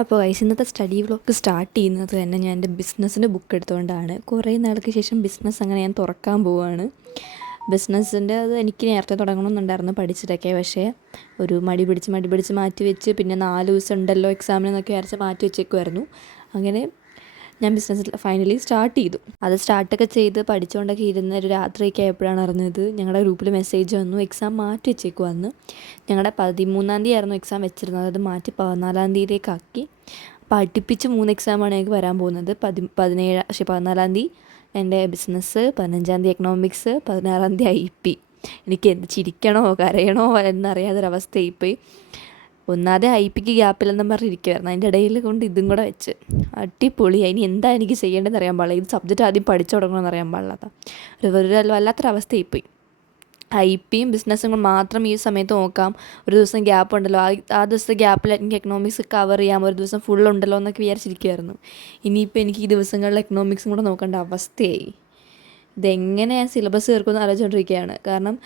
അപ്പോൾ ഗൈസ് ഇന്നത്തെ study vlog start ചെയ്യുന്നത് തന്നെ ഞാൻ എൻ്റെ ബിസിനസ്സിൻ്റെ ബുക്ക് എടുത്തുകൊണ്ടാണ്. കുറേ നാൾക്ക് ശേഷം ബിസിനസ് അങ്ങനെ ഞാൻ തുറക്കാൻ പോവുകയാണ്. ബിസിനസ്സിൻ്റെ അത് എനിക്ക് നേരത്തെ തുടങ്ങണമെന്നുണ്ടായിരുന്നു പഠിച്ചിട്ടൊക്കെ. പക്ഷേ ഒരു മടി പിടിച്ച് മാറ്റി വെച്ച് പിന്നെ 4 ദിവസം ഉണ്ടല്ലോ എക്സാമിനെന്നൊക്കെ വിചാരിച്ച് മാറ്റി വെച്ചേക്കുമായിരുന്നു. അങ്ങനെ ഞാൻ ബിസിനസ് ഫൈനലി സ്റ്റാർട്ട് ചെയ്തു. അത് സ്റ്റാർട്ടൊക്കെ ചെയ്ത് പഠിച്ചുകൊണ്ടൊക്കെ ഇരുന്ന് ഒരു രാത്രിയൊക്കെ ആയപ്പോഴാണ് അറിഞ്ഞത് ഞങ്ങളുടെ ഗ്രൂപ്പിൽ മെസ്സേജ് വന്നു, എക്സാം മാറ്റി വെച്ചേക്കുവാന്ന്. ഞങ്ങളുടെ 13-ാം തീയതി ആയിരുന്നു എക്സാം വെച്ചിരുന്നത്, അത് മാറ്റി 14-ാം തീയതിയിലേക്കാക്കി. അപ്പോൾ അടുപ്പിച്ച് 3 എക്സാമാണ് ഞങ്ങൾക്ക് വരാൻ പോകുന്നത്. 14-ാം തീയതി എൻ്റെ ബിസിനസ്, 15-ാം തീയതി എക്കണോമിക്സ്, 16-ാം തീയതി IP. എനിക്ക് എന്ത് ചിരിക്കണോ കരയണോ എന്നറിയാതൊരവസ്ഥയായിപ്പോയി. ഒന്നാമത് IPക്ക് ഗ്യാപ്പില്ലെന്നും പറഞ്ഞിരിക്കുമായിരുന്നു, അതിൻ്റെ ഇടയിൽ കൊണ്ട് ഇതും കൂടെ വെച്ച് അടിപൊളി. ഇനി എന്താ എനിക്ക് ചെയ്യേണ്ടതെന്ന് അറിയാൻ പാടില്ല. ഇത് സബ്ജക്റ്റ് ആദ്യം പഠിച്ചു തുടങ്ങണമെന്ന് അറിയാൻ പാടില്ലാത്ത ഒരു വല്ലാത്തൊരവസ്ഥയായിപ്പോയി. IPയും ബിസിനസ്സും കൂടെ മാത്രം ഈ സമയത്ത് നോക്കാം. ഒരു ദിവസം ഗ്യാപ്പ് ഉണ്ടല്ലോ, ആ ദിവസത്തെ ഗ്യാപ്പിൽ എനിക്ക് എക്കണോമിക്സ് കവർ ചെയ്യാം, ഒരു ദിവസം ഫുൾ ഉണ്ടല്ലോ എന്നൊക്കെ വിചാരിച്ചിരിക്കുമായിരുന്നു. ഇനിയിപ്പോൾ എനിക്ക് ഈ ദിവസങ്ങളിൽ എക്കണോമിക്സും കൂടെ നോക്കേണ്ട അവസ്ഥയായി. ഇതെങ്ങനെ ഞാൻ സിലബസ് തീർക്കുമെന്ന് ആലോചിച്ചുകൊണ്ടിരിക്കുകയാണ്. കാരണം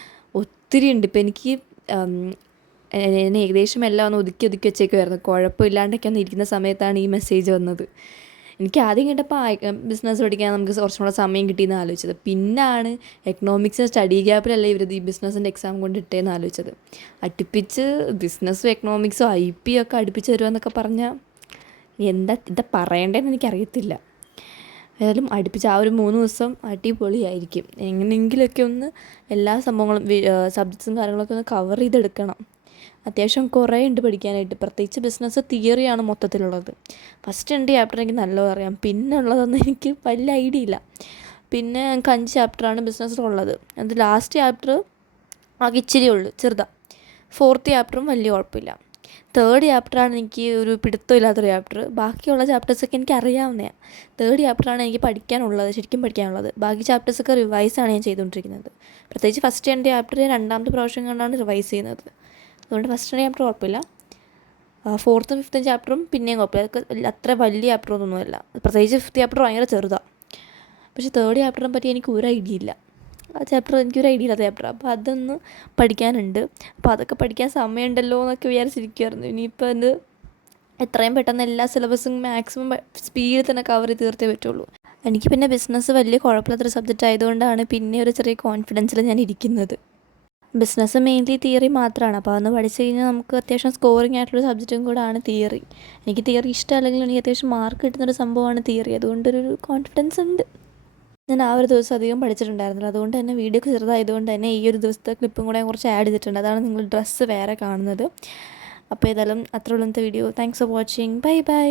ഒത്തിരി ഉണ്ട്. ഇപ്പോൾ എനിക്ക് എന്നെ ഏകദേശം എല്ലാം ഒന്ന് ഒതുക്കി വെച്ചേക്കുമായിരുന്നു. കുഴപ്പമില്ലാണ്ടൊക്കെ ഒന്ന് ഇരിക്കുന്ന സമയത്താണ് ഈ മെസ്സേജ് വന്നത്. എനിക്ക് ആദ്യം കേട്ടപ്പോൾ ബിസിനസ് പഠിക്കാൻ നമുക്ക് കുറച്ചും കൂടെ സമയം കിട്ടിയെന്ന് ആലോചിച്ചത്. പിന്നാണ് എക്കണോമിക്സ് സ്റ്റഡി ഗ്യാപ്പിലല്ലേ ഇവർ ഈ ബിസിനസ്സിൻ്റെ എക്സാം കൊണ്ടിട്ടേന്ന് ആലോചിച്ചത്. അടുപ്പിച്ച് ബിസിനസ്സും എക്കണോമിക്സും IP ഒക്കെ അടുപ്പിച്ച് വരുമെന്നൊക്കെ പറഞ്ഞാൽ എന്താ പറയേണ്ടതെന്ന് എനിക്കറിയത്തില്ല. ഏതായാലും അടുപ്പിച്ച് ആ ഒരു 3 ദിവസം അടിപൊളിയായിരിക്കും. എങ്ങനെയെങ്കിലുമൊക്കെ ഒന്ന് എല്ലാ സംഭവങ്ങളും സബ്ജക്ട്സും കാര്യങ്ങളൊക്കെ ഒന്ന് കവർ ചെയ്തെടുക്കണം. അത്യാവശ്യം കുറേ ഉണ്ട് പഠിക്കാനായിട്ട്. പ്രത്യേകിച്ച് ബിസിനസ് തിയറിയാണ് മൊത്തത്തിലുള്ളത്. ഫസ്റ്റ് 2 ചാപ്റ്റർ എനിക്ക് നല്ലത് അറിയാം, പിന്നെ ഉള്ളതൊന്നും എനിക്ക് വലിയ ഐഡിയ ഇല്ല. പിന്നെ ഞങ്ങൾക്ക് 5 ചാപ്റ്ററാണ് ബിസിനസ്സിലുള്ളത്. അത് ലാസ്റ്റ് ചാപ്റ്റർ ആകെ ഇച്ചിരി ഉള്ളു, ചെറുതാണ്. 4th ചാപ്റ്ററും വലിയ കുഴപ്പമില്ല. 3rd ചാപ്റ്ററാണ് എനിക്ക് ഒരു പിടുത്തമില്ലാത്തൊരു ചാപ്റ്റർ. ബാക്കിയുള്ള ചാപ്റ്റേഴ്സൊക്കെ എനിക്ക് അറിയാവുന്നതാണ്. 3rd ചാപ്റ്ററാണ് എനിക്ക് പഠിക്കാനുള്ളത്, ശരിക്കും പഠിക്കാനുള്ളത്. ബാക്കി ചാപ്റ്റേഴ്സൊക്കെ റിവൈസാണ് ഞാൻ ചെയ്തുകൊണ്ടിരിക്കുന്നത്. പ്രത്യേകിച്ച് ഫസ്റ്റ് 2 ചാപ്റ്റർ 2ാമത്തെ പ്രാവശ്യം കൊണ്ടാണ് റിവൈസ് ചെയ്യുന്നത്. അതുകൊണ്ട് ഫസ്റ്റ് ചാപ്റ്റർ കുഴപ്പമില്ല. 4th 5th ചാപ്റ്ററും പിന്നെയും കുഴപ്പമില്ല. അതൊക്കെ അത്ര വലിയ ചാപ്റ്ററൊന്നുമല്ല. പ്രത്യേകിച്ച് 5th ചാപ്റ്റർ ഭയങ്കര ചെറുതാണ്. പക്ഷേ 3rd ചാപ്റ്ററിനെ പറ്റി എനിക്ക് ഒരു ഐഡിയ ഇല്ല. ആ ചാപ്റ്റർ എനിക്കൊരു ഐഡിയ ഇല്ലാത്ത ചാപ്റ്റർ. അപ്പോൾ അതൊന്ന് പഠിക്കാനുണ്ട്. അപ്പോൾ അതൊക്കെ പഠിക്കാൻ സമയമുണ്ടല്ലോ എന്നൊക്കെ വിചാരിച്ചിരിക്കുമായിരുന്നു. ഇനിയിപ്പോൾ ഇത് എത്രയും പെട്ടെന്ന് എല്ലാ സിലബസും മാക്സിമം സ്പീഡിൽ തന്നെ കവർ ചെയ്ത് തീർത്തേ പറ്റുള്ളൂ. എനിക്ക് പിന്നെ ബിസിനസ് വലിയ കുഴപ്പമില്ലാത്തൊരു സബ്ജക്റ്റ് ആയതുകൊണ്ടാണ് പിന്നെ ഒരു ചെറിയ കോൺഫിഡൻസിൽ ഞാൻ ഇരിക്കുന്നത്. ബിസിനസ് മെയിൻലി തിയറി മാത്രമാണ്. അപ്പോൾ അതൊന്ന് പഠിച്ചു കഴിഞ്ഞാൽ നമുക്ക് അത്യാവശ്യം സ്കോറിങ് ആയിട്ടുള്ള സബ്ജക്റ്റും കൂടാണ് തിയറി. എനിക്ക് തിയറി ഇഷ്ടമല്ലെങ്കിൽ എനിക്ക് അത്യാവശ്യം മാർക്ക് കിട്ടുന്നൊരു സംഭവമാണ് തിയറി. അതുകൊണ്ടൊരു കോൺഫിഡൻസ് ഉണ്ട്. ഞാൻ ആ ഒരു ദിവസം അധികം പഠിച്ചിട്ടുണ്ടായിരുന്നില്ല. അതുകൊണ്ട് തന്നെ വീഡിയോ ചെറുതായതുകൊണ്ട് തന്നെ ഈ ഒരു ദിവസത്തെ ക്ലിപ്പും കൂടെ കുറച്ച് ആഡ് ചെയ്തിട്ടുണ്ട്. അതാണ് നിങ്ങൾ ഡ്രസ്സ് വേറെ കാണുന്നത്. അപ്പോൾ ഏതായാലും അത്ര ഉള്ള ഇന്നത്തെ video. Thanks for watching. By.